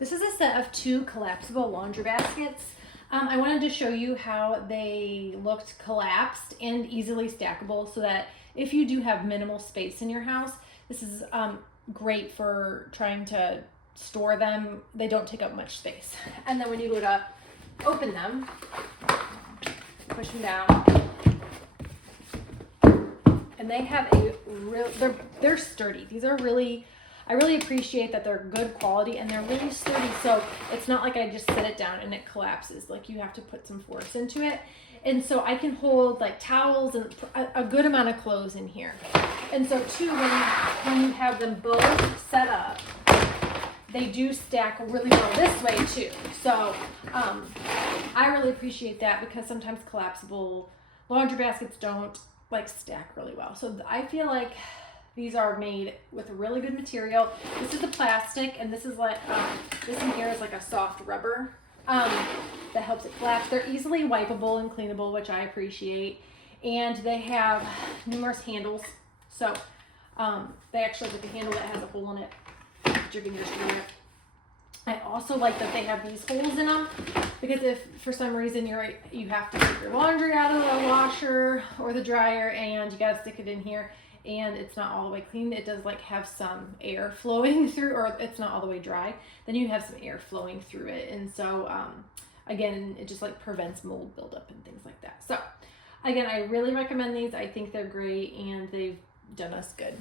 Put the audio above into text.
This is a set of 2 collapsible laundry baskets. I wanted to show you how they looked collapsed and easily stackable so that if you do have minimal space in your house, this is great for trying to store them. They don't take up much space. And then when you go to open them, push them down, and they have a real, they're sturdy. These are really, I really appreciate that they're good quality and they're really sturdy. So it's not like I just set it down and it collapses. Like you have to put some force into it. And so I can hold like towels and a good amount of clothes in here. And so too, when you have them both set up, they do stack really well this way too. So I really appreciate that because sometimes collapsible laundry baskets don't like stack really well. So I feel like these are made with a really good material. This is the plastic, and this is like this in here is like a soft rubber that helps it collapse. They're easily wipeable and cleanable, which I appreciate, and they have numerous handles. So they actually have a handle that has a hole in it that you can just screw it. I also like that they have these holes in them because if for some reason you have to take your laundry out of the washer or the dryer and you gotta stick it in here and it's not all the way clean, it does like have some air flowing through, or it's not all the way dry, then you have some air flowing through it. And so again, it just like prevents mold buildup and things like that. So again, I really recommend these. I think they're great and they've done us good.